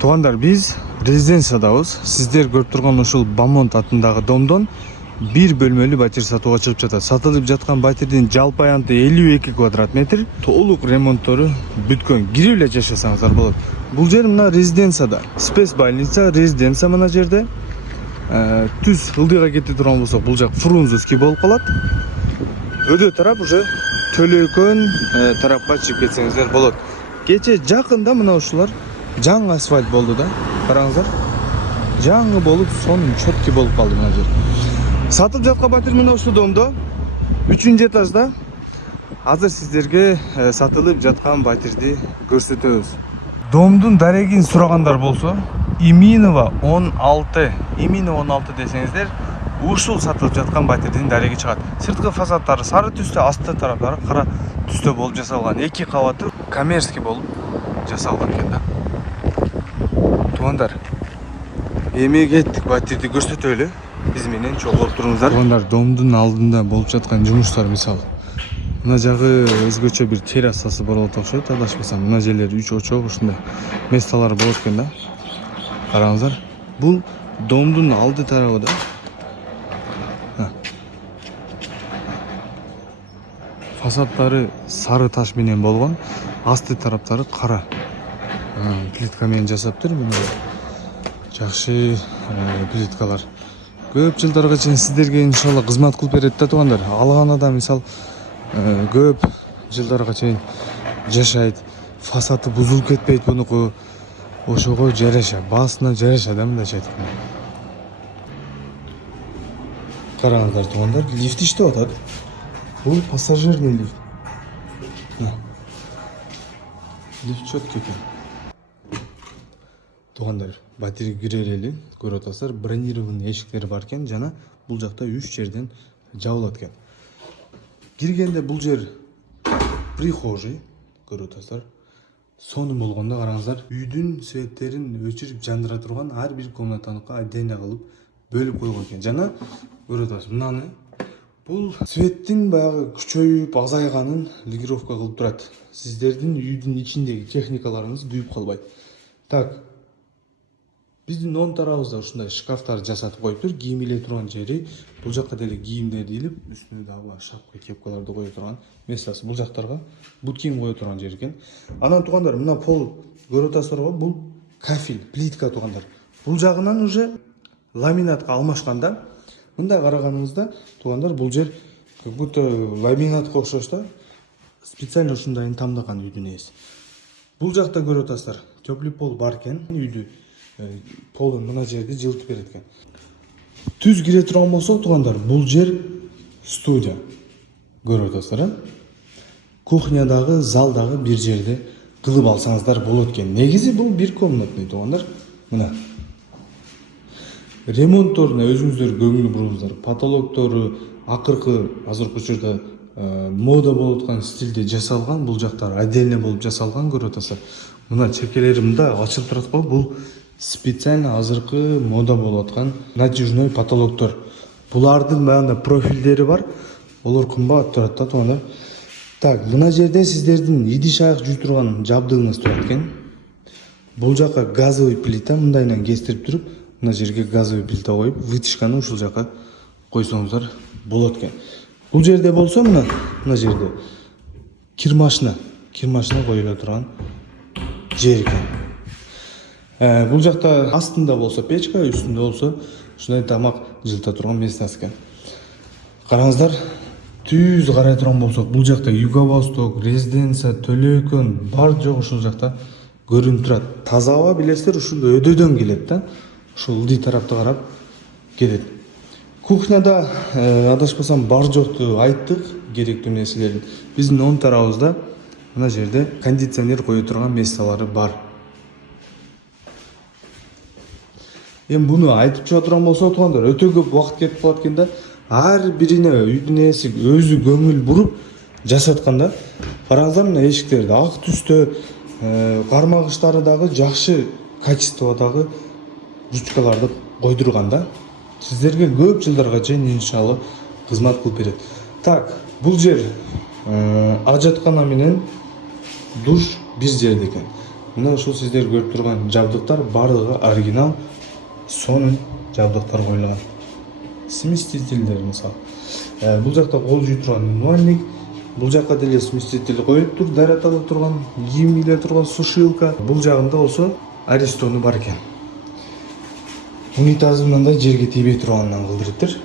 Туугандар, биз резиденциядабыз. Сиздер көрүп турган ушул Бамонт атындагы домдон бир бөлмөлүү батир сатууга чыгып жатат. Сатылып жаткан батирдин жалпы аянты 52 квадрат метр. Толук ремонттору бүткөн. Кирип эле жашасаңыздар болот. Бул жер мына резиденцияда. Спец больница, резиденция мына жерде. Түз ылдыйга кете турган болсок, бул жак Фрунзовский болуп калат. Өдө тарап уже Төлөкөн тарапка чыгып кетсеңиздер болот. Кече жакында мына ушулар жаңы асфальт болду да. Караңыздар. Жаңы болуп, сонун чөткү болуп калды мына жер. Сатып жаткан батир мына ушул домдо 3-чү этажда. Азыр сиздерге сатылып жаткан батирди көрсөтөбүз. Домдун дарегин сурагандар болсо, Иминова 16 десеңиздер, ушул сатылып жаткан батирдин дареги чыгат. Сырткы фасадтары сары түстө, асты тараптары кара түстө болуп жасалган. 2 кабаты коммерческий болуп жасалган экен да. Туугандар, эми кеттик, батирди көрсөтөлү. Биз менен чогулуп туруңуздар. Туугандар, домдун алдында болуп жаткан жумуштар мисалы. Мына жагы өзгөчө бир террасасы болот окшойт, адашпасам. Мына жерлер 3 очок ушундай месталар болот экен да. Караңыздар. Бул домдун алды тарабы да. Фасадтары сары таш менен болгон, асты тараптары кара. Плитка менен жасаптыр. Мына жакшы плиткалар. Көп жылдарга чейин сиздерге иншалла кызмат кылып берет да туугандар. Алган адам мисал көп жылдарга чейин жашайт. Фасады бузулуп кетпейт бунуку. Ошого жараша, басына жараша да мындайча айтканда. Караңыздар туугандар, лифт иштеп атат. Бул пассажирный лифт. Лифт чөткү экен. Туугандар, батирге кирер эле көрүп атасыздар, бронированный эшиктери бар экен, жана бул жакта 3 жерден жабылат экен. Киргенде бул жер прихожий, көрүп атасыздар. Сонун болгондо караңыздар, үйдүн светтерин өчүрүп жандыра турган ар бир комнатаныкы отдельно кылып бөлүп койгон экен. Жана көрүп атасыз, мынаны бул светтин баягы күчөйүп азайганын регулировка кылып турат. Сиздердин үйдүн ичиндеги техникаларыңыз күйүп калбайт. Так, биздин оң тарабыбызда ушундай шкафтар жасатып коюптур, кийим иле турган жери. Бул жакка деле кийимдерди илип, үстүнө дагы шапка, кепкаларды кое турган местасы. Бул жактарга бут кийим кое турган жер экен. Анан туугандар, мына пол көрүп атасыздар го, бул кафель, плитка туугандар. Бул жагынан уже ламинатка алмашканда, мындай караганыңызда туугандар, бул жер как будто ламинатка окшош да. Специально ушундайын тамдаган үйдүн ээси. Бул жакта көрүп атасыздар, теплый пол бар экен. Үйдү полун мына жерде жылытып берет экен. Түз кире турган болсок туугандар, бул жер студия. Көрүп атасыздар, кухнядагы, залдагы бир жерде кылып алсаңыздар болот экен. Негизи бул бир комнатный туугандар. Мына ремонтторуна өзүңүздөр көңүл буруңуздар. Потолоктору акыркы азыркы учурда мода болуп аткан стилде жасалган, бул жактар отдельно болуп жасалган, көрүп атасыздар. Мына черкелери мында ачылып турат го, бул специально азыркы мода болуп аткан натяжной потолоктор. Булардын баягында профилдери бар. Олар кымбат турат да туугандар. Так, мына жерде сиздердин идиш аяк жуу турган жабдыгыңыз турат экен. Бул жака газовый плита мындайынан кестирип туруп, мына жерге газовый плита коюп, вытяжканы ушул жака койсоңуздар болот экен. Бул жерде болсо мына жерде кир машина коюла турган жер экен. Бул жакта астында болсо печка, үстүндө болсо ушундай тамак жылыта турган местасы экен. Караңыздар, түз карай турган болсок, бул жакта Юго-Восток, резиденция, Төлөкөн бар жок ушул жакта көрүнүп турат. Таза аба билесиздер, ушул өдөдөн келет да. Ушул ылдый тарапты карап келет. Кухняда адашпасам бар жокту айттык, керектүү нерселерин. Биздин оң тарабыбызда мына жерде кондиционер кое турган месталары бар. Эми буну айтып чыга турган болсок туугандар, өтө көп убакыт кетип калат экен да. Ар бирине үйдүн ээси өзү көңүл буруп жасатканда, караңыздар, мына эшиктерди ак түстө, кармагыштары дагы жакшы качестводагы ручкаларды койдурган да. Сиздерге көп жылдарга чейин иншалла кызмат кылып берет. Так, бул жер ажаткана менен душ бир жерде экен. Мына ушул сиздер көрүп турган жабдыктар бардыгы оригинал сонун жабдыктар коюлган. Сместительдер мисалы. Бул жакта кол жууй турган умывальник, бул жакка деле сместитель коюлуптур, дайраталып турган, кийим кие турган сушилка. Бул жагында болсо арестону бар экен. Унитазы мындай жерге тийбей турганынан кылдырыптыр.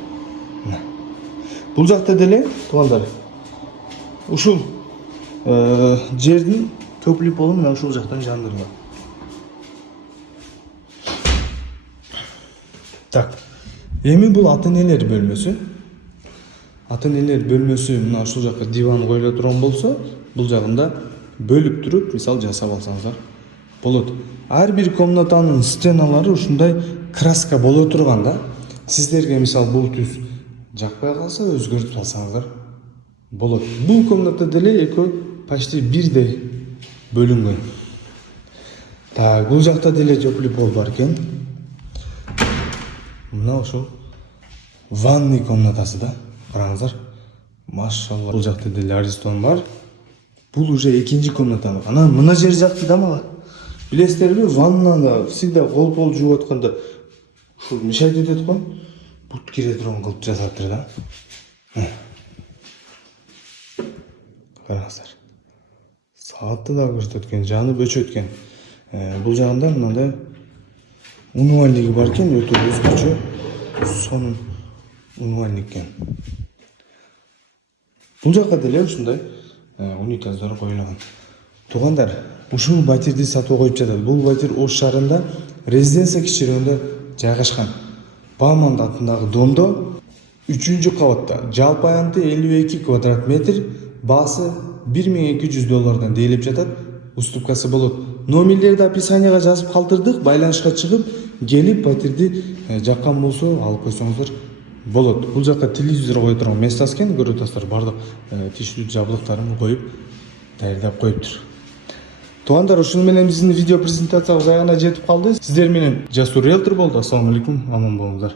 Бул жакта деле туугандар ушул жердин төплүп болу мына ушул жактан жандырылат. Так. Эми бул ата-энелер бөлмөсү. Ата-энелер бөлмөсү мына ушул жакка диван коюла турган болсо, бул жагында бөлүп туруп, мисал жасап алсаңыздар болот. Ар бир комнатанын стеналары ушундай краска боло турган да. Сиздерге мисал бул түс жакпай калса өзгөртүп алсаңыздар болот. Бул комната деле экөө почти бирдей бөлүнгөн. Так, бул жакта деле төплүп пол бар экен. Мына ушул ванный комнатасы да. Караңыздар. Машалла. Бул жакта деле аристон бар. Бул уже экинчи комната. Анан мына жер жакты да мага. Билесиздерби, ваннада всегда кол жууп атканда ушул мешать этет го. Бут кире турган кылып жасаптыр да. Караңыздар. Саатты да көрсөткөн, жанып өчөткөн. Бул жагында мындай умывальниги бар экен, өтө өзгөчө сонун умывальник экен. Бул жакка деле ушундай унитаздар коюлган. Туугандар, ушул батирди сатууга коюп жатат. Бул батир Ош шаарында резиденция кичирөөндө жайгашкан. Бамонт атындагы домдо 3-кабатта. Жалпы аянты 52 квадрат метр, баасы $1200 дейлеп жатат. Уступкасы болот. Номерлерди описанияга жазып калтырдык, байланышка чыгып, келип батирди жаккан болсо алып койсоңуздар болот. Бул жакка телевизор кое турган место экен, көрүп атасыздар, бардык тиштүү жабдыктарын коюп даярдап коюптур. Туугандар, ушуну менен биздин видео презентациябыз аягына жетип калды. Сиздер менен Жасур риэлтор болду. Ассаламу алейкум, аман болуңуздар.